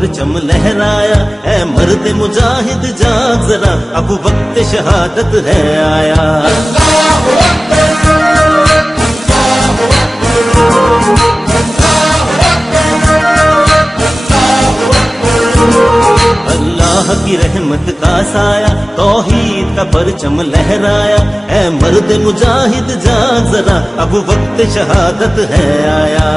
परचम लहराया, ऐ मर्द मुजाहिद जाग जरा, अब वक्त शहादत है आया। अल्लाह की रहमत का साया, तौहीद का परचम लहराया, ऐ मर्द मुजाहिद जाग जरा, अब वक्त शहादत है आया।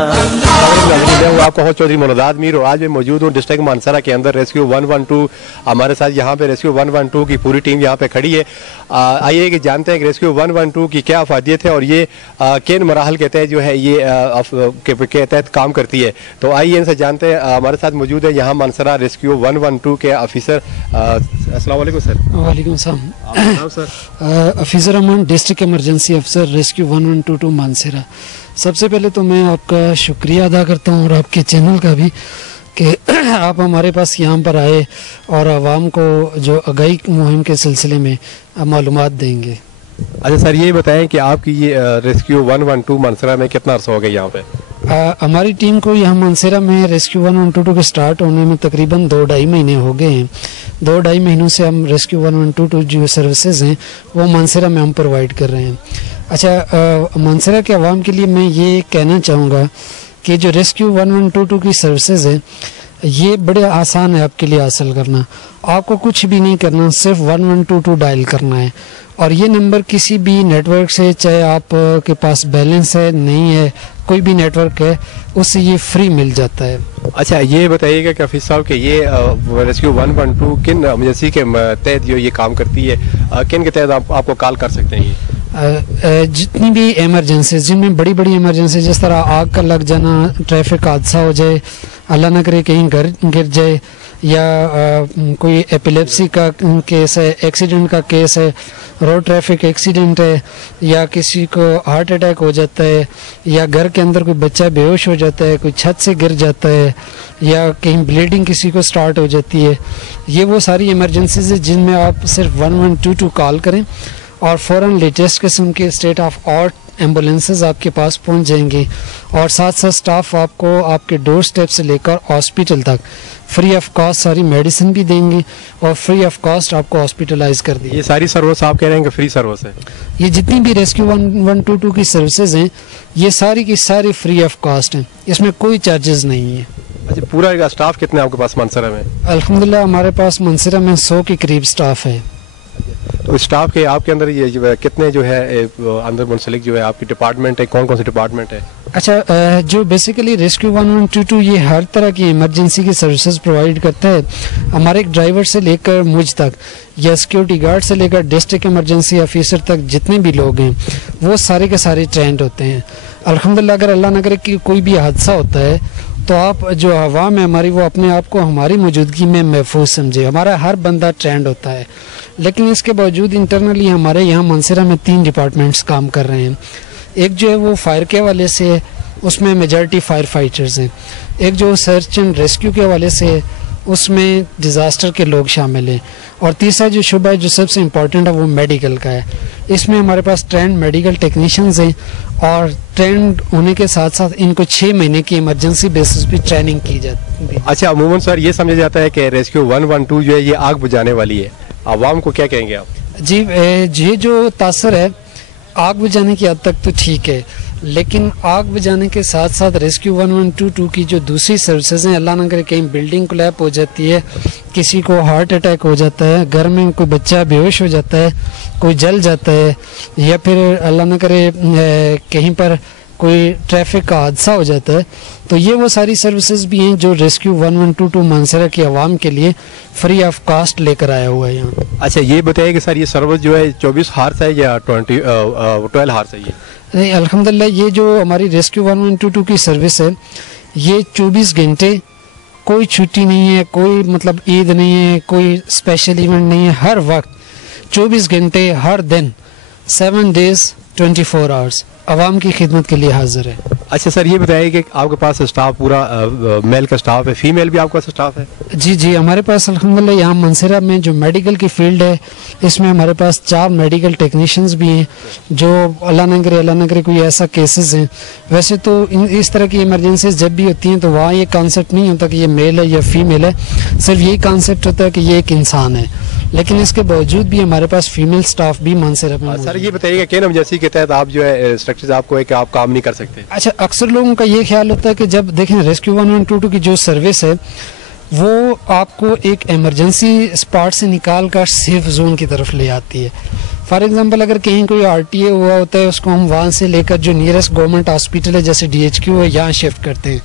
आपका हो चौधरी मुनदाद मीर, आज मैं मौजूद हूँ डिस्ट्रिक्ट मानसरा के अंदर। रेस्क्यू 112 हमारे साथ यहाँ पे रेस्क्यू 112 की पूरी टीम यहाँ पे खड़ी है। आइए कि जानते हैं कि रेस्क्यू 112 की क्या अफादियत है और ये किन मराहल के तहत जो है ये के तहत काम करती है। तो आइए इनसे जानते हैं। हमारे साथ मौजूद है यहाँ मानसरा रेस्क्यू 112 के ऑफिसर। अस्सलाम वालेकुम सर। वालेकुम सलाम सर। अफीज़र रहमान, डिस्ट्रिक्ट इमरजेंसी अफसर, रेस्क्यू 112 मानसरा। सबसे पहले तो मैं आपका शुक्रिया अदा करता हूँ और आपके चैनल का भी कि आप हमारे पास यहाँ पर आए और आवाम को जो आगाही मुहिम के सिलसिले में मालूमात देंगे। अच्छा सर, ये बताएं कि आपकी ये रेस्क्यू 112 मानसरा में कितना अर्सा हो गया यहाँ पे? हमारी टीम को यहाँ मानसरा में रेस्क्यू 112 के स्टार्ट होने में तकरीबन 2-2.5 महीने हो गए हैं। 2-2.5 महीनों से हम रेस्क्यू 112 जो सर्विसेज हैं वो मानसरा में हम प्रोवाइड कर रहे हैं। अच्छा, मानसरा के अवाम के लिए मैं ये कहना चाहूँगा कि जो रेस्क्यू 112 की सर्विसेज है ये बड़े आसान है आपके लिए हासिल करना। आपको कुछ भी नहीं करना, सिर्फ 112 डायल करना है और ये नंबर किसी भी नेटवर्क से, चाहे आपके पास बैलेंस है नहीं है, कोई भी नेटवर्क है, उससे ये फ्री मिल जाता है। अच्छा, ये बताइएगा कि हफीज़ साहब कि ये रेस्क्यू 112 किन एमरजेंसी के तहत जो ये काम करती है, किन के तहत आपको कॉल कर सकते हैं? ये जितनी भी इमरजेंसी, जिनमें बड़ी बड़ी इमरजेंसी, जिस तरह आग का लग जाना, ट्रैफिक हादसा हो जाए, अल्लाह न करे कहीं घर गिर जाए, या कोई एपिलेप्सी का केस है, एक्सीडेंट का केस है, रोड ट्रैफिक एक्सीडेंट है, या किसी को हार्ट अटैक हो जाता है, या घर के अंदर कोई बच्चा बेहोश हो जाता है, कोई छत से गिर जाता है, या कहीं ब्लीडिंग किसी को स्टार्ट हो जाती है, ये वो सारी इमरजेंसीज है जिनमें आप सिर्फ 112 कॉल करें और फ़ौरन लेटेस्ट किस्म के स्टेट ऑफ आर्ट एम्बुलेंसेस आपके पास पहुंच जाएंगी और साथ साथ स्टाफ आपको आपके डोर स्टेप से लेकर हॉस्पिटल तक फ्री ऑफ कॉस्ट सारी मेडिसिन भी देंगी और फ्री ऑफ कॉस्ट आपको हॉस्पिटलाइज कर दी। ये सारी सर्विस आप कह रहे हैं कि फ्री सर्विस है? ये जितनी भी रेस्क्यू 112 की सर्विसेज हैं ये सारी की सारी फ्री ऑफ कॉस्ट हैं, इसमें कोई चार्जेस नहीं है। अच्छा, पूरा स्टाफ कितने आपके पास मानसरा में? अल्हम्दुलिल्लाह हमारे पास मानसरा में 100 के करीब स्टाफ है। तो स्टाफ के आपके अंदर ये कितने जो है अंदर मुंसलिक जो है आपकी डिपार्टमेंट है, कौन कौन से डिपार्टमेंट है? अच्छा, जो बेसिकली रेस्क्यू 112 ये हर तरह की इमरजेंसी की सर्विसेज प्रोवाइड करता है। हमारे एक ड्राइवर से लेकर मुझ तक या सिक्योरिटी गार्ड से लेकर डिस्ट्रिक्ट इमरजेंसी ऑफिसर तक जितने भी लोग हैं वो सारे के सारे ट्रेंड होते हैं। अल्हम्दुलिल्लाह, अगर अल्लाह न करे कि कोई भी हादसा होता है तो आप जो आवाम है हमारी वो अपने आप को हमारी मौजूदगी में महफूज समझे। हमारा हर बंदा ट्रेंड होता है, लेकिन इसके बावजूद इंटरनली हमारे यहाँ मानसरा में 3 डिपार्टमेंट्स काम कर रहे हैं। एक जो है वो फायर के हवाले से है, उसमें मेजॉरिटी फायर फाइटर्स हैं। एक जो सर्च एंड रेस्क्यू के हवाले से है, उसमें डिज़ास्टर के लोग शामिल हैं। और तीसरा जो शुबा है जो सबसे इम्पोर्टेंट है वो मेडिकल का है। इसमें हमारे पास ट्रेंड मेडिकल टेक्नीशियंस हैं और ट्रेंड होने के साथ साथ इनको 6 महीने की इमरजेंसी बेसिस पे ट्रेनिंग की जाती है। अच्छा, अमूमन सर ये समझा जाता है कि रेस्क्यू 112 जो है ये आग बुझाने वाली है, आवाम को क्या कहेंगे आप? जी, ये जो तासर है आग बुझाने की हद तक तो ठीक है, लेकिन आग बुझाने के साथ साथ रेस्क्यू 112 की जो दूसरी सर्विसेज हैं, अल्लाह न करे कहीं बिल्डिंग कोलैप्स हो जाती है, किसी को हार्ट अटैक हो जाता है, घर में कोई बच्चा बेहोश हो जाता है, कोई जल जाता है, या फिर अल्लाह न करे कहीं पर कोई ट्रैफिक का हादसा हो जाता है, तो ये वो सारी सर्विसेज भी हैं जो रेस्क्यू 112 मानसरा की आवाम के लिए फ्री ऑफ कॉस्ट लेकर आया हुआ है यहाँ। अच्छा, ये बताइए कि सर ये सर्विस जो है 24 हार्स है या 12 हार्स है? ये नहीं, अल्हम्दुलिल्लाह ये जो हमारी रेस्क्यू 112 की सर्विस है ये 24 घंटे, कोई छुट्टी नहीं है, कोई मतलब ईद नहीं है, कोई स्पेशल इवेंट नहीं है, हर वक्त 24 घंटे हर दिन 7 days 24 hours आवाम की खिदमत के लिए हाजिर है। अच्छा सर, ये बताइए कि आपके पास स्टाफ पूरा मेल का स्टाफ है, फीमेल भी आपके पास स्टाफ है? जी जी, हमारे पास अल्हम्दुलिल्लाह यहाँ मानसरा में जो मेडिकल की फील्ड है, इसमें हमारे पास 4 मेडिकल टेक्नीशियंस भी हैं, जो अल्लाह न करे कोई ऐसा केसेस हैं। वैसे तो इस तरह की इमरजेंसीज जब भी होती हैं तो वहाँ ये कॉन्सेप्ट नहीं होता कि ये मेल है या फीमेल है, सिर्फ यही कॉन्सेप्ट होता है कि ये एक इंसान है। लेकिन इसके बावजूद भी हमारे पास फीमेल स्टाफ भी मानसरा में। सर ये बताइए कि इमरजेंसी के तहत आप जो है स्ट्रक्चर आपको है कि आप काम नहीं कर सकते? अच्छा, अक्सर लोगों का ये ख्याल होता है कि जब देखें रेस्क्यू 1122 की जो सर्विस है वो आपको एक इमरजेंसी स्पॉट से निकाल कर सेफ जोन की तरफ ले आती है। फॉर एग्जांपल अगर कहीं कोई RTA हुआ होता है, उसको हम वहाँ से लेकर जो नियरेस्ट गवर्नमेंट हॉस्पिटल है जैसे DHQ है, यहाँ शिफ्ट करते हैं।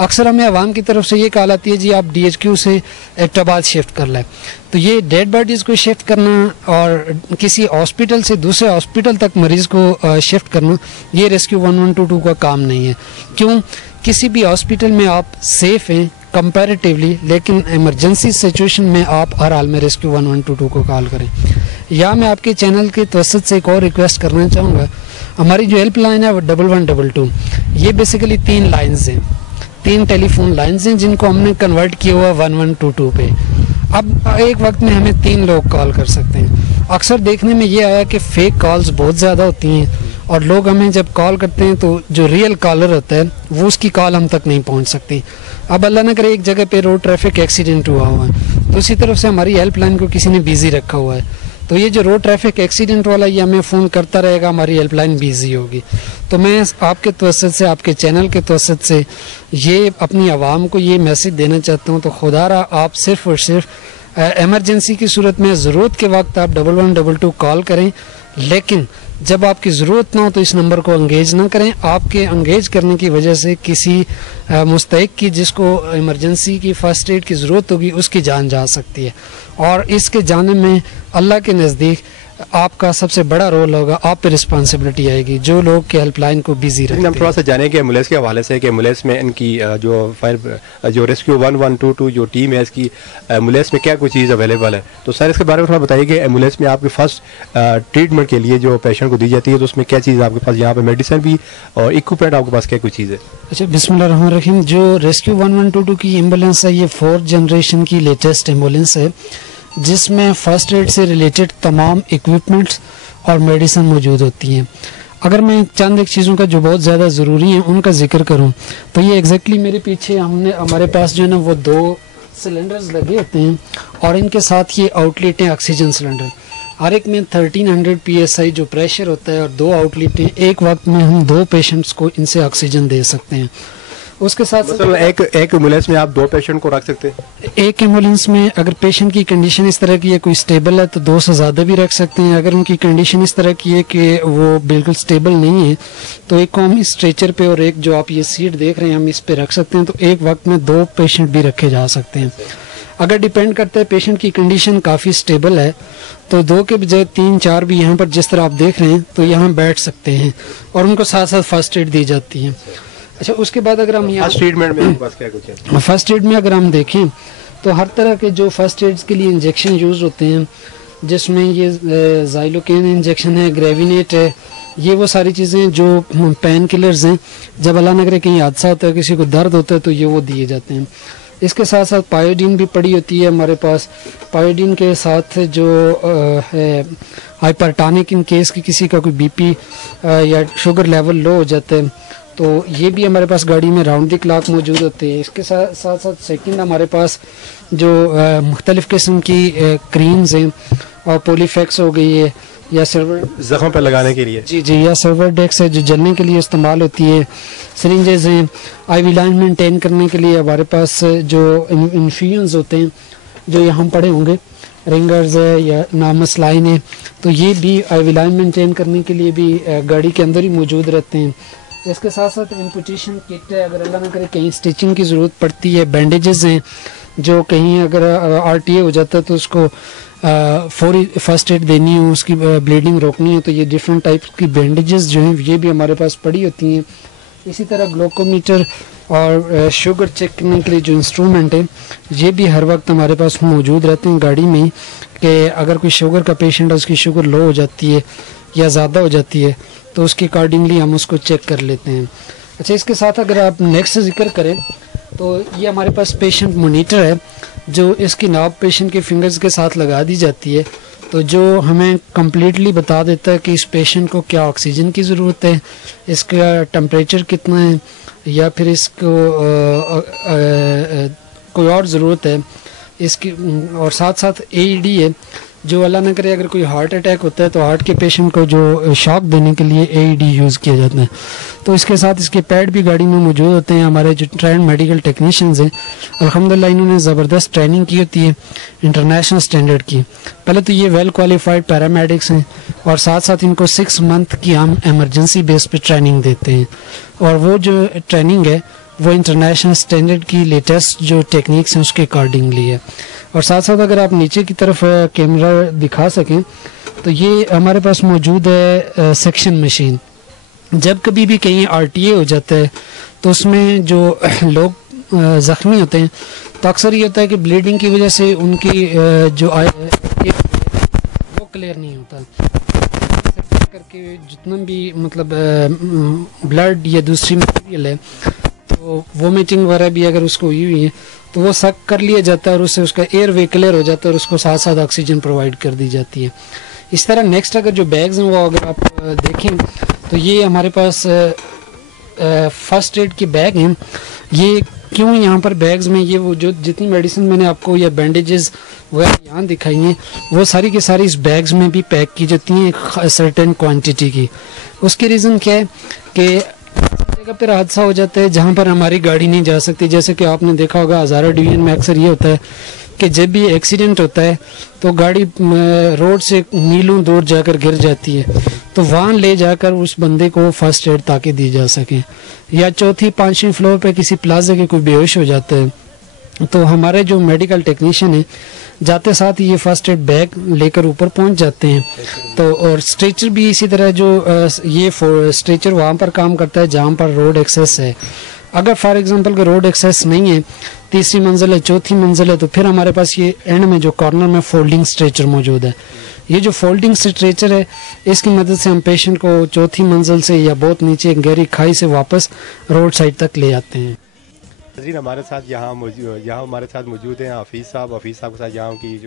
अक्सर हमें आवाम की तरफ से ये कॉल आती है जी आप DHQ से एबटाबाद शिफ्ट कर लें। तो ये डेड बॉडीज़ को शिफ्ट करना और किसी हॉस्पिटल से दूसरे हॉस्पिटल तक मरीज़ को शिफ्ट करना, ये रेस्क्यू 1122 का काम नहीं है। क्यों? किसी भी हॉस्पिटल में आप सेफ हैं कंपैरेटिवली, लेकिन इमरजेंसी सिचुएशन में आप हर हाल में रेस्क्यू 1122 को कॉल करें। या मैं आपके चैनल के तवसत से एक और रिक्वेस्ट करना चाहूँगा, हमारी जो हेल्प लाइन है वो 1122, ये बेसिकली 3 लाइन्स हैं, 3 टेलीफोन लाइन्स हैं जिनको हमने कन्वर्ट किया हुआ 1122 पे। अब एक वक्त में हमें 3 लोग कॉल कर सकते हैं। अक्सर देखने में ये आया कि फेक कॉल्स बहुत ज़्यादा होती हैं और लोग हमें जब कॉल करते हैं तो जो रियल कॉलर होता है वो उसकी कॉल हम तक नहीं पहुंच सकती। अब अल्लाह न करे एक जगह पे रोड ट्रैफिक एक्सीडेंट हुआ है तो उसी तरफ से हमारी हेल्प लाइन को किसी ने बिजी रखा हुआ है, तो ये जो रोड ट्रैफिक एक्सीडेंट वाला ये हमें फ़ोन करता रहेगा, हमारी हेल्पलाइन बिजी होगी। तो मैं आपके तवसत से, आपके चैनल के तवसत से ये अपनी आवाम को ये मैसेज देना चाहता हूँ, तो खुदारा आप सिर्फ और सिर्फ एमरजेंसी की सूरत में ज़रूरत के वक्त आप 1122 कॉल करें, लेकिन जब आपकी ज़रूरत ना हो तो इस नंबर को एंगेज ना करें। आपके एंगेज करने की वजह से किसी मुस्तहिक की जिसको इमरजेंसी की फ़र्स्ट एड की ज़रूरत होगी उसकी जान जा सकती है, और इसके जाने में अल्लाह के नज़दीक आपका सबसे बड़ा रोल होगा, आप पे रिस्पांसिबिलिटी आएगी जो लोग के हेल्पलाइन को बिजी रखते हैं। हम थोड़ा सा जाने के एम्बुलेंस के हवाले से कि एम्बुलेंस में इनकी जो रेस्क्यू 1122 जो टीम है इसकी एम्बुलेंस में क्या कुछ चीज़ अवेलेबल है, तो सर इसके बारे में थोड़ा बताइए कि एम्बुलेंस में आपके फर्स्ट ट्रीटमेंट के लिए जो पेशेंट को दी जाती है तो उसमें क्या चीज़ आपके पास, यहाँ पे मेडिसिन भी और इक्विपमेंट आपके पास क्या कुछ चीज़ है? अच्छा, बिस्मिल्लाहिर्रहमानिर्रहीम। जो रेस्क्यू 1122 की एम्बुलेंस है ये 4th जनरेशन की लेटेस्ट एम्बुलेंस है जिसमें फ़र्स्ट एड से रिलेटेड तमाम इक्विपमेंट्स और मेडिसिन मौजूद होती हैं। अगर मैं चंद एक चीज़ों का जो बहुत ज़्यादा ज़रूरी है उनका जिक्र करूं तो ये एग्जैक्टली मेरे पीछे हमारे पास जो है ना वो 2 सिलेंडर्स लगे होते हैं और इनके साथ ये आउटलेट हैं ऑक्सीजन सिलेंडर। हर एक में 1300 PSI जो प्रेशर होता है और 2 आउटलेट हैं। एक वक्त में हम 2 पेशेंट्स को इनसे ऑक्सीजन दे सकते हैं। उसके साथ मतलब एक एम्बुलेंस में आप 2 पेशेंट को रख सकते हैं? एक एम्बुलेंस में अगर पेशेंट की कंडीशन इस तरह की है, कोई स्टेबल है तो 2 से ज़्यादा भी रख सकते हैं। अगर उनकी कंडीशन इस तरह की है कि वो बिल्कुल स्टेबल नहीं है तो एक को हम इस स्ट्रेचर पे और एक जो आप ये सीट देख रहे हैं हम इस पे रख सकते हैं, तो एक वक्त में 2 पेशेंट भी रखे जा सकते हैं। अगर डिपेंड करता है पेशेंट की कंडीशन काफ़ी स्टेबल है तो 2 के बजाय 3-4 भी यहाँ पर जिस तरह आप देख रहे हैं तो यहाँ बैठ सकते हैं और उनको साथ साथ फर्स्ट एड दी जाती है। अच्छा, उसके बाद अगर हम यहाँ फर्स्ट ट्रीटमेंट में आपके पास क्या कुछ है? फर्स्ट एड में अगर हम देखें तो हर तरह के जो फर्स्ट एड्स के लिए इंजेक्शन यूज़ होते हैं जिसमें ये ज़ाइलोकेन इंजेक्शन है, ग्रेविनेट है, ये वो सारी चीज़ें जो पेन किलर्स हैं, जब अल्लाह न करे कहीं हादसा होता है किसी को दर्द होता है तो ये वो दिए जाते हैं। इसके साथ साथ पायोडीन भी पड़ी होती है हमारे पास। पायोडीन के साथ जो है हाइपरटोनिक, इन केस की किसी का कोई BP या शुगर लेवल लो हो जाता है तो ये भी हमारे पास गाड़ी में राउंड द क्लॉक मौजूद होते हैं। इसके साथ साथ सेकंड हमारे पास जो मुख्तलिफ़ किस्म की क्रीम्स हैं और पोलीफेक्स हो गई है या सर्वर जख्म पर लगाने के लिए, जी, या सर्वर डेक्स है जो जलने के लिए इस्तेमाल होती है। सिरिंजेस हैं, IV लाइन मेंटेन करने के लिए हमारे पास जो इन्फ्यूजन्स होते हैं जो यहाँ पड़े होंगे, रिंगर्स है या नामस लाइन है, तो ये भी IV लाइन मेंटेन करने के लिए भी गाड़ी के अंदर ही मौजूद रहते हैं। इसके साथ साथ एम्पुटेशन किट है, अगर अल्लाह ना करे कहीं स्टिचिंग की ज़रूरत पड़ती है। बैंडेजेस हैं जो कहीं अगर RTA हो जाता है तो उसको फौरी फर्स्ट एड देनी हो, उसकी ब्लीडिंग रोकनी हो तो ये डिफरेंट टाइप की बैंडेजेस जो हैं ये भी हमारे पास पड़ी होती हैं। इसी तरह ग्लूकोमीटर और शुगर चेक करने के लिए जो इंस्ट्रूमेंट है ये भी हर वक्त हमारे पास मौजूद रहते हैं गाड़ी में, कि अगर कोई शुगर का पेशेंट है, उसकी शुगर लो हो जाती है या ज़्यादा हो जाती है, तो उसके अकॉर्डिंगली हम उसको चेक कर लेते हैं। अच्छा, इसके साथ अगर आप नेक्स्ट जिक्र करें तो ये हमारे पास पेशेंट मोनीटर है, जो इसकी नाप पेशेंट के फिंगर्स के साथ लगा दी जाती है, तो जो हमें कम्प्लीटली बता देता है कि इस पेशेंट को क्या ऑक्सीजन की ज़रूरत है, इसका टेम्परेचर कितना है, या फिर इसको कोई और ज़रूरत है इसकी। और साथ साथ AED है, जो अल्लाह न करे अगर कोई हार्ट अटैक होता है तो हार्ट के पेशेंट को जो शॉक देने के लिए AED यूज़ किया जाता है। तो इसके साथ इसके पैड भी गाड़ी में मौजूद होते हैं। हमारे जो ट्रेंड मेडिकल टेक्नीशियंस हैं अल्हम्दुलिल्लाह इन्होंने ज़बरदस्त ट्रेनिंग की होती है इंटरनेशनल स्टैंडर्ड की। पहले तो ये वेल क्वालिफाइड पैरामेडिक्स हैं और साथ साथ इनको 6 मंथ की हम एमरजेंसी बेस पे ट्रेनिंग देते हैं, और वो जो ट्रेनिंग है वो इंटरनेशनल स्टैंडर्ड की लेटेस्ट जो टेक्निक्स हैं उसके अकॉर्डिंगली है। और साथ साथ अगर आप नीचे की तरफ कैमरा दिखा सकें तो ये हमारे पास मौजूद है सेक्शन मशीन। जब कभी भी कहीं RTA हो जाता है तो उसमें जो लोग ज़ख्मी होते हैं तो अक्सर ये होता है कि ब्लीडिंग की वजह से उनकी जो वो क्लियर नहीं होता करके, जितना भी मतलब ब्लड या दूसरी मटेरियल है तो वोमिटिंग वगैरह भी अगर उसको हुई है तो वो सक कर लिया जाता है और उससे उसका एयर वे क्लियर हो जाता है और उसको साथ साथ ऑक्सीजन प्रोवाइड कर दी जाती है। इस तरह नेक्स्ट अगर जो बैग्स हैं वो अगर आप देखें तो ये हमारे पास फर्स्ट एड के बैग हैं। ये क्यों यहाँ पर बैग्स में ये वो जो जितनी मेडिसिन मैंने आपको या बैंडेजेस वगैरह यहाँ दिखाई हैं वो सारी की सारी इस बैग्स में भी पैक की जाती हैं एक सर्टेन क्वांटिटी की। उसकी रीज़न क्या है कि जगह पर हादसा हो जाता है जहाँ पर हमारी गाड़ी नहीं जा सकती। जैसे कि आपने देखा होगा हज़ारा डिवीज़न में अक्सर ये होता है कि जब भी एक्सीडेंट होता है तो गाड़ी रोड से मीलों दूर जाकर गिर जाती है, तो वहाँ ले जाकर उस बंदे को फर्स्ट एड ताकि दी जा सके। या चौथी 5वीं फ्लोर पे किसी प्लाजा के कोई बेहोश हो जाता है तो हमारे जो मेडिकल टेक्नीशियन है जाते साथ ये फर्स्ट एड बैग लेकर ऊपर पहुंच जाते हैं। तो और स्ट्रेचर भी इसी तरह जो ये स्ट्रेचर वहाँ पर काम करता है जहाँ पर रोड एक्सेस है। अगर फॉर एग्जांपल के रोड एक्सेस नहीं है, 3री मंजिल है, 4थी मंजिल है, तो फिर हमारे पास ये एंड में जो कॉर्नर में फोल्डिंग स्ट्रेचर मौजूद है। ये जो फोल्डिंग स्ट्रेचर है इसकी मदद से हम पेशेंट को 4थी मंजिल से या बहुत नीचे गहरी खाई से वापस रोड साइड तक ले आते हैं। हमारे साथ यहाँ हमारे साथ मौजूद हैं हफीज़ साहब के साथ यहाँ की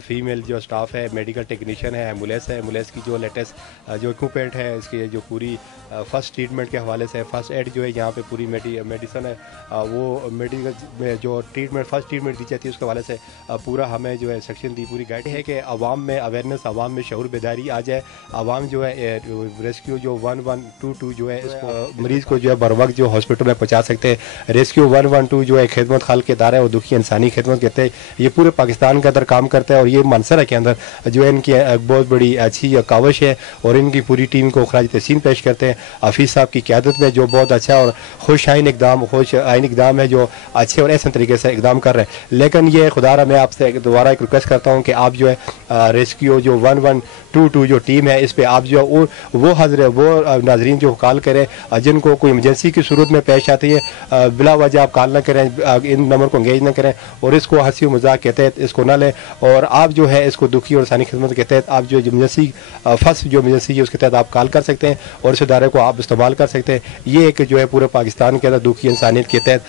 फीमेल जो स्टाफ है, मेडिकल टेक्नीशियन है, एम्बुलेंस की जो लेटेस्ट जो इक्विपमेंट है इसकी जो पूरी फर्स्ट ट्रीटमेंट के हवाले से फर्स्ट एड जो है यहाँ पे पूरी मेडिसिन है वो मेडिकल में जो फर्स्ट ट्रीटमेंट दी जाती है उसके हवाले से पूरा हमें जो है सेक्शन दी पूरी गाइड है कि आवाम में अवेयरनेस, आवाम में शऊर बेदारी आ जाए। आवाम जो है रेस्क्यू जो 1122 जो है इसको मरीज़ को जो है बर वक्त जो हॉस्पिटल में पहुँचा सकते हैं। रेस्क्यू 112 जो है खिदमत खाल के इदारा है, वो दुखी इंसानी खिदमत कहते हैं। ये पूरे पाकिस्तान के अंदर काम करता है और ये मानसरा के अंदर जो है इनकी बहुत बड़ी अच्छी कावश है और इनकी पूरी टीम को खराज तहसीन पेश करते हैं हफीज़ साहब की क़यादत में, जो बहुत अच्छा और खुश आइन इकदाम है, जो अच्छे और ऐसे तरीके से इकदाम कर रहे हैं। लेकिन ये खुदारा मैं आपसे दोबारा एक रिक्वेस्ट करता हूँ कि आप जो है रेस्क्यू जो 1122 जो टीम है इस पर आप जो है वो नाजरीन जो कॉल करें जिनको कोई इमरजेंसी की सूरत में पेश आती है बिला वजह आप कॉल ना करें, इन नंबर को इंगेज ना करें और इसको हंसी मजाक के तहत इसको ना लें और आप जो है इसको दुखी और इंसानी खिदमत के तहत आप जो इमरजेंसी फर्स्ट जो इमरजेंसी है उसके तहत आप कॉल कर सकते हैं और इस इदारे को आप इस्तेमाल कर सकते हैं। ये एक जो है पूरे पाकिस्तान के अंदर दुखी इंसानियत के तहत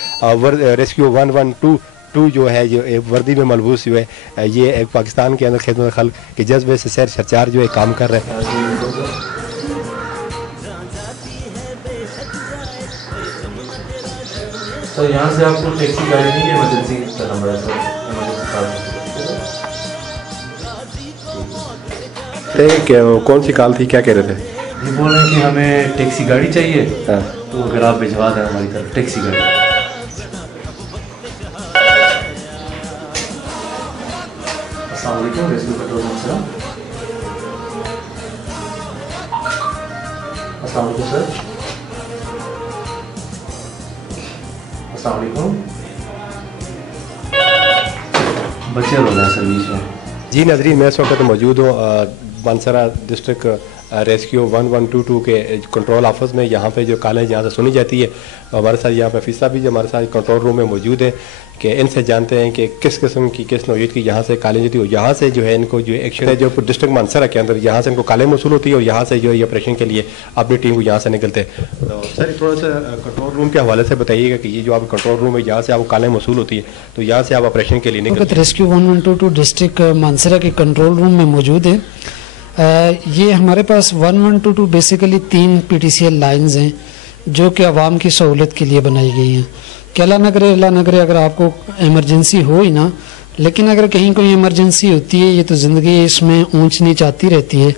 रेस्क्यू 1122 जो है जो वर्दी में मलबूस जो है ये एक पाकिस्तान के अंदर खिदमत खल्क के जज्बे से सैर सरचार जो है काम कर रहे हैं। तो यहाँ से आपको टैक्सी गाड़ी नहीं है, इमरजेंसी का नंबर है कौन सी कॉल थी, क्या कह रहे थे? ये बोल रहे हैं कि हमें टैक्सी गाड़ी चाहिए। तो अगर आप भिजवा दें हमारी तरफ टैक्सी गाड़ी। अस्सलाम वालेकुम, रेस्क्यू कंट्रोल रूम से। अस्सलाम वालेकुम सर। अस्सलाम वालेकुम। बच्चे रो रहे हैं सर्विस में। जी नाज़रीन, मैं इस वक्त मौजूद हूँ मानसरा डिस्ट्रिक्ट रेस्क्यू 1122 के कंट्रोल ऑफिस में, यहाँ पे जो कॉलें यहाँ से सुनी जाती है। हमारे साथ यहाँ पे हफीज़ साहब भी जो हमारे साथ कंट्रोल रूम में मौजूद है कि इनसे जानते हैं कि किस किस्म की किस नौयत की यहाँ से कॉलें होती है, यहाँ से जो है इनको जो एक्शन जो डिस्ट्रिक्ट मानसरा के अंदर यहाँ से इनको कॉलें मौसूल होती है और यहाँ से जो है ऑपरेशन के लिए अपनी टीम को यहाँ से निकलते हैं। तो सर थोड़ा सा कंट्रोल रूम के हवाले से बताइएगा कि ये जो आप कंट्रोल रूम है यहाँ से आपको कॉलें मौसूल होती है तो यहाँ से आप ऑपरेशन के लिए निकलते हैं। रेस्क्यू 1122 डिस्ट्रिक्ट मानसरा के कंट्रोल रूम में मौजूद है। ये हमारे पास 1122 बेसिकली 3 PTCL लाइंस हैं जो कि आवाम की सहूलत के लिए बनाई गई हैं कि अल्लाह न करे अगर आपको इमरजेंसी हो ही ना, लेकिन अगर कहीं कोई इमरजेंसी होती है, ये तो ज़िंदगी इसमें ऊंच नीच आती रहती है,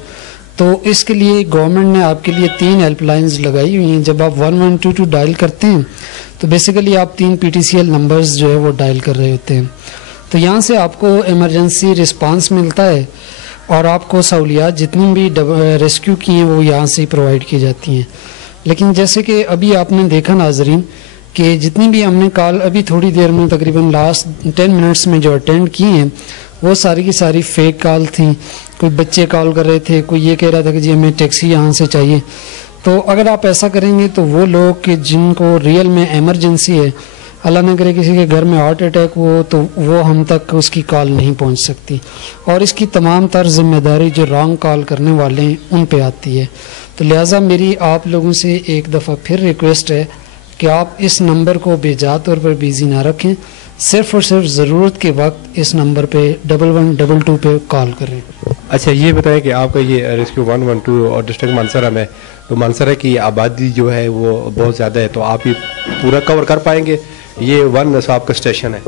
तो इसके लिए गवर्नमेंट ने आपके लिए 3 हेल्पलाइंस लगाई हुई हैं। जब आप 1122 डायल करते हैं तो बेसिकली आप 3 PTCL नंबर्स जो है वो डायल कर रहे होते हैं। तो यहाँ से आपको इमरजेंसी रिस्पांस मिलता है और आपको सहूलियात जितनी भी रेस्क्यू की हैं वो यहाँ से प्रोवाइड की जाती हैं। लेकिन जैसे कि अभी आपने देखा नाजरीन कि जितनी भी हमने कॉल अभी थोड़ी देर में तकरीबन लास्ट 10 मिनट्स में जो अटेंड की हैं वो सारी की सारी फेक कॉल थी। कोई बच्चे कॉल कर रहे थे, कोई ये कह रहा था कि जी हमें टैक्सी यहाँ से चाहिए। तो अगर आप ऐसा करेंगे तो वो लोग कि जिनको रियल में एमरजेंसी है, अल्लाह न करे किसी के घर में हार्ट अटैक हो, तो वो हम तक उसकी कॉल नहीं पहुंच सकती और इसकी तमाम तर जिम्मेदारी जो रॉन्ग कॉल करने वाले हैं उन पे आती है। तो लिहाजा मेरी आप लोगों से एक दफ़ा फिर रिक्वेस्ट है कि आप इस नंबर को बेजा तौर पर बिजी ना रखें, सिर्फ और सिर्फ ज़रूरत के वक्त इस नंबर पे 1122 पे कॉल करें। अच्छा ये बताएं कि आपका ये रेस्क्यू 112 और डिस्ट्रिक्ट मानसरा में, तो मानसरा की आबादी जो है वो बहुत ज़्यादा है, तो आप ये पूरा कवर कर पाएंगे? ये 1 आपका स्टेशन है।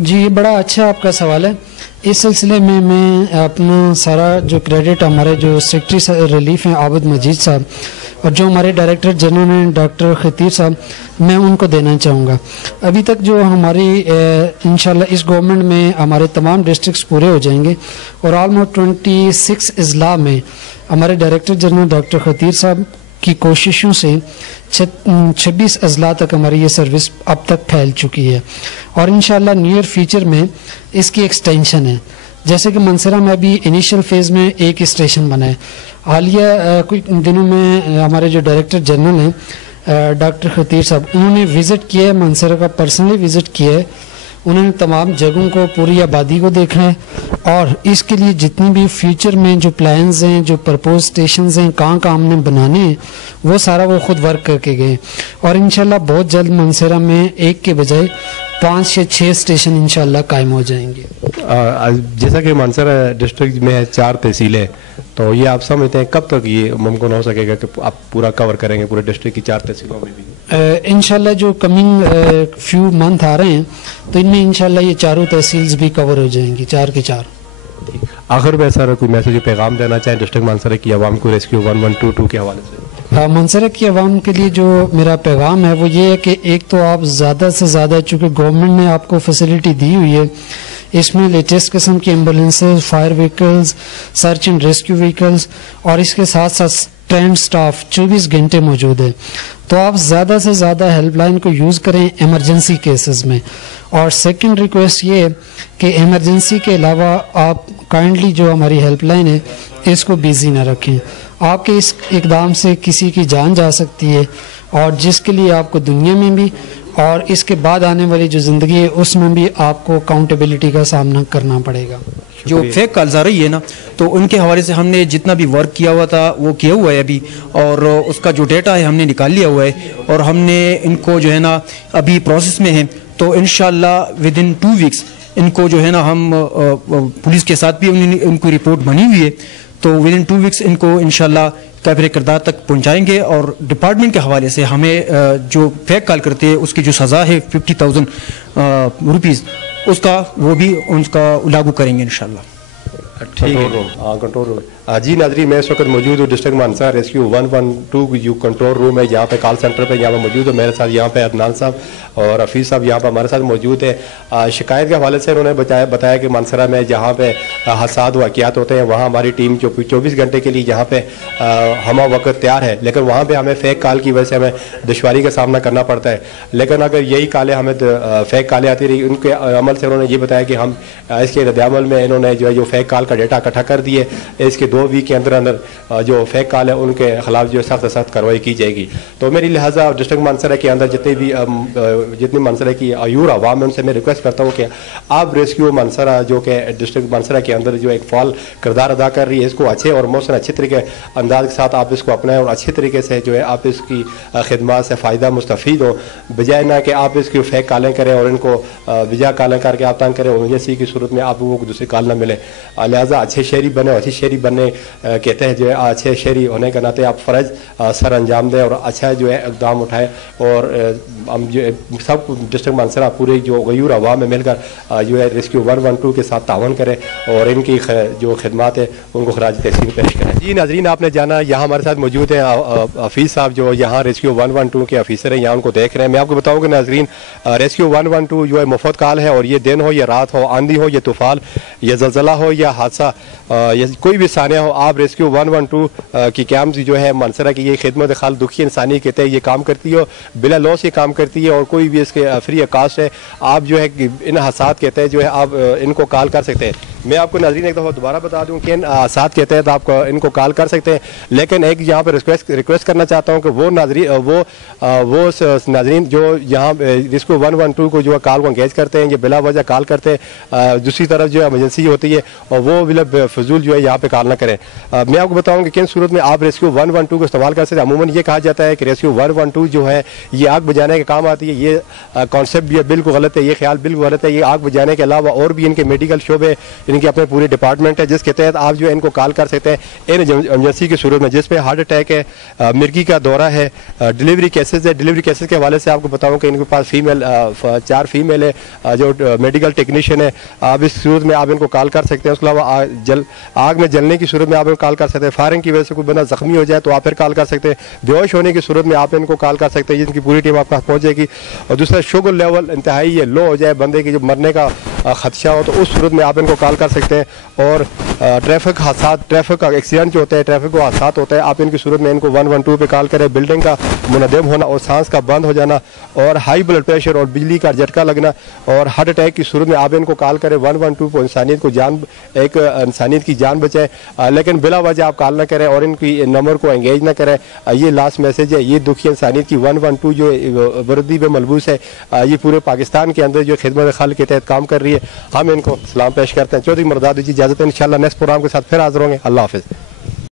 जी बड़ा अच्छा आपका सवाल है। इस सिलसिले में मैं अपना सारा जो क्रेडिट हमारे जो सेक्रेटरी रिलीफ हैं आबिद मजीद साहब और जो हमारे डायरेक्टर जनरल हैं डॉक्टर खतीर साहब, मैं उनको देना चाहूँगा। अभी तक जो हमारी इंशाल्लाह इस गवर्नमेंट में हमारे तमाम डिस्ट्रिक्ट्स पूरे हो जाएंगे और ऑलमोस्ट 26 अजला में हमारे डायरेक्टर जनरल डॉक्टर खतीर साहब की कोशिशों से 26 अजला तक हमारी ये सर्विस अब तक फैल चुकी है और इंशाल्लाह नियर फ्यूचर में इसकी एक्सटेंशन है। जैसे कि मंसरा में अभी इनिशियल फेज़ में एक स्टेशन बना है। हालिया कुछ दिनों में हमारे जो डायरेक्टर जनरल हैं डॉक्टर खतीर साहब, उन्होंने विज़िट किया है मंसरा का, पर्सनली विज़िट किया है। उन्होंने तमाम जगहों को, पूरी आबादी को देखना है और इसके लिए जितनी भी फ्यूचर में जो प्लान्स हैं, जो प्रपोज स्टेशंस हैं, कहाँ हमने बनाने हैं, वो सारा वो खुद वर्क करके गए और इंशाल्लाह बहुत जल्द मंसरा में एक के बजाय 5 या 6 स्टेशन इंशाल्लाह कायम हो जाएंगे। जैसा कि मानसरा डिस्ट्रिक्ट में है 4 तहसीलें, तो ये आप समझते हैं कब तक ये मुमकिन हो सकेगा कि आप पूरा कवर करेंगे पूरे डिस्ट्रिक्ट की 4 तहसीलों में भी? इंशाल्लाह जो कमिंग फ्यू मंथ आ रहे हैं तो इनमें इंशाल्लाह ये 4 तहसील्स भी कवर हो जाएंगी, 4 के 4। आखिर में सर कोई मैसेज पैगाम देना चाहें डिस्ट्रिक्ट मानसरा की आवाम को रेस्क्यू 1122 के हवाले से? मंसरा की आवाम के लिए जो मेरा पैगाम है वो ये है कि एक तो आप ज़्यादा से ज़्यादा, चूँकि गवर्नमेंट ने आपको फैसिलिटी दी हुई है, इसमें लेटेस्ट किस्म की ambulances, fire vehicles, search and rescue vehicles और इसके साथ साथ ट्रेंड स्टाफ 24 घंटे मौजूद है। तो आप ज़्यादा से ज़्यादा हेल्पलाइन को यूज़ करें इमरजेंसी केसेस में। और सेकंड रिक्वेस्ट ये है कि इमरजेंसी के अलावा आप काइंडली जो हमारी हेल्पलाइन है इसको बिजी ना रखें। आपके इस इकदाम से किसी की जान जा सकती है और जिसके लिए आपको दुनिया में भी और इसके बाद आने वाली जो ज़िंदगी है उसमें भी आपको अकाउंटेबिलिटी का सामना करना पड़ेगा। जो फेक कॉल्स आ रही है ना, तो उनके हवाले से हमने जितना भी वर्क किया हुआ था वो किया हुआ है अभी, और उसका जो डेटा है हमने निकाल लिया हुआ है और हमने इनको जो है ना अभी प्रोसेस में है। तो इंशाल्लाह विद इन 2 वीक्स इनको जो है ना हम पुलिस के साथ भी उनकी रिपोर्ट बनी हुई है, तो विद इन 2 वीक्स इनको इंशाल्लाह काबिल किरदार तक पहुंचाएंगे। और डिपार्टमेंट के हवाले से हमें जो फेक कॉल करते हैं उसकी जो सज़ा है 50,000 रुपीज़, उसका वो भी उनका लागू करेंगे इंशाल्लाह। ठीक है, कंट्रोल रूम। जी नाजरी, मैं इस वक्त मौजूद हूँ डिस्ट्रिक्ट मानसरा रेस्क्यू 112 जो कंट्रोल रूम है, यहाँ पे कॉल सेंटर पे यहाँ पे मौजूद है। मेरे साथ यहाँ पे अदनान साहब और हफीज़ साहब यहाँ पे हमारे साथ मौजूद है। शिकायत के हवाले से उन्होंने बताया कि मानसरा में जहाँ पे हादसात वाक़यात होते हैं वहाँ हमारी टीम जो 24 घंटे के लिए यहाँ पे हमा वक्त तैयार है, लेकिन वहाँ पे हमें फ़ेक कॉल की वजह से हमें दुश्वारी का सामना करना पड़ता है। लेकिन अगर यही कॉलें हमें फ़ेक कॉलें आती रही, उनके अमल से उन्होंने ये बताया कि हम इसके रद्द-ए-अमल में इन्होंने जो है जो फ़ेक कॉल का डेटा इकट्ठा कर दिए, इसके 2 वीक के अंदर अंदर जो फ़ेक कॉल है उनके खिलाफ जो सख्त से सख्त कार्रवाई की जाएगी। तो मेरी लिहाजा डिस्ट्रिक्ट मानसरा के अंदर जितनी मानसरा की आयूर आवाम है उनसे मैं रिक्वेस्ट करता हूँ कि आप रेस्क्यू मानसरा जो कि डिस्ट्रिक्ट मानसरा के अंदर जो एक फ़ाल किरदार अदा कर रही है, इसको अच्छे और मौसम अच्छे तरीके अंदाज के साथ आप इसको अपनाएं और अच्छे तरीके से जो है आप इसकी खिदमत से फ़ायदा मुस्तफ़ीद हो, बजाय ना कि आप इसकी फ़ेक कॉलें करें और इनको बिजा कॉलें करके आप तंग करें, इमरजेंसी की सूरत में आप वो दूसरी कॉल ना मिले। लिहाजा अच्छे शहरी बने, अच्छी शहरी बनने कहते हैं जो है अच्छे शहरी होने के नाते आप फ़र्ज सर अंजाम दें और अच्छा जो है इक़दाम उठाएँ और हम जो सब डिस्ट्रिक्ट मानसरा पूरे जो गयूर अवाम में मिलकर जो है रेस्क्यू 112 के साथ तावन करें और इनकी जो खिदमत है उनको खराज तहसीन पेश करें। जी नाज़रीन, आपने जाना यहाँ हमारे साथ मौजूद हैं हफीज़ साहब जो यहाँ रेस्क्यू 112 के ऑफिसर हैं, यहाँ उनको देख रहे हैं। मैं आपको बताऊँ कि नाज़रीन रेस्क्यू 112 जो है मुफ्त कॉल है और ये दिन हो या रात हो, आंधी हो या तूफ़ान या ज़लज़ला हो या हादसा या कोई भी सानिया हो, आप रेस्क्यू 112 की कैम्प जो है मानसरा की ये खिदमत खाल दुखी इंसानी के तहत ये काम करती है, बिला लॉस ये काम करती है और कोई भी इसके फ्री कास्ट है। आप जो है इन हादसात के तहत जो है आप इनको कॉल कर सकते हैं। मैं आपको नाज़रीन एक दफ़ा दोबारा बता दूं कि इन हादसात के तहत आप इनको कॉल कर सकते हैं, लेकिन एक यहाँ पर रिक्वेस्ट करना चाहता हूँ कि वो नाज़रीन जो यहाँ रेस्क्यू 112 को जो है कॉल को इंगेज करते हैं, ये बिला वजह कॉल करते हैं, दूसरी तरफ जो है इमरजेंसी होती है और वो बिला फजूल जो है यहाँ पे कॉल ना करें। मैं आपको बताऊँ कि किन सूरत में आप रेस्क्यू 112 को इस्तेमाल कर सकते हैं। अमूमन ये कहा जाता है कि रेस्क्यू 112 जो है ये आग बुझाने के काम आती है, ये कॉन्सेप्ट भी बिल्कुल गलत है, ये ख्याल बिल्कुल गलत है। ये आग बुझाने के अलावा और भी इनके मेडिकल शोबे, इनके अपने पूरे डिपार्टमेंट है जिसके तहत आप जो है इनको कॉल कर सकते हैं इन इमरजेंसी की सूरत में, जिसमें हार्ट अटैक है, मिर्गी का दौरा है, डिलीवरी केसेस है। डिलीवरी केसेस के हवाले से आपको बताऊं कि इनके पास 4 फीमेल है जो मेडिकल टेक्नीशियन है। आप इस सूरत में आप इनको कॉल कर सकते हैं। उसके अलावा आग में जलने की सूरत में आप इनको कॉल कर सकते हैं। फायरिंग की वजह से कोई बंदा जख्मी हो जाए तो आप फिर कॉल कर सकते हैं। बेहोश होने की सूरत में आप इनको कॉल कर सकते हैं, जिनकी पूरी टीम आपके पास पहुँच जाएगी। और दूसरा शुगर लेवल इंतहाई ये लो हो जाए, बंदे की जो मरने का खदशा हो, तो उस सूरत में आप इनको कॉल कर सकते हैं। और ट्रैफिक हादसा, ट्रैफिक का एक्सीडेंट जो होता है, ट्रैफिक का हादसा होता है, आप इनकी सूरत में इनको 112 पे कॉल करें। बिल्डिंग का मुनदम होना और सांस का बंद हो जाना और हाई ब्लड प्रेशर और बिजली का झटका लगना और हार्ट अटैक की सूरत में आप इनको कॉल करें 112 को। इंसानियत की जान बचाए, लेकिन बिला वजह आप कॉल ना करें और इनकी नंबर को एंगेज ना करें। ये लास्ट मैसेज है, ये दुखी इंसानियत की 112 जो वर्दी में मलबूस है, ये पूरे पाकिस्तान के अंदर जो खिदमत खाल के तहत काम कर रही है। हम इनको सलाम पेश करते हैं। चौधरी मुर्दाद जी इजाज़त है, इंशाल्लाह नेक्स्ट प्रोग्राम के साथ फिर हाजिर होंगे। अल्लाह हाफिज़।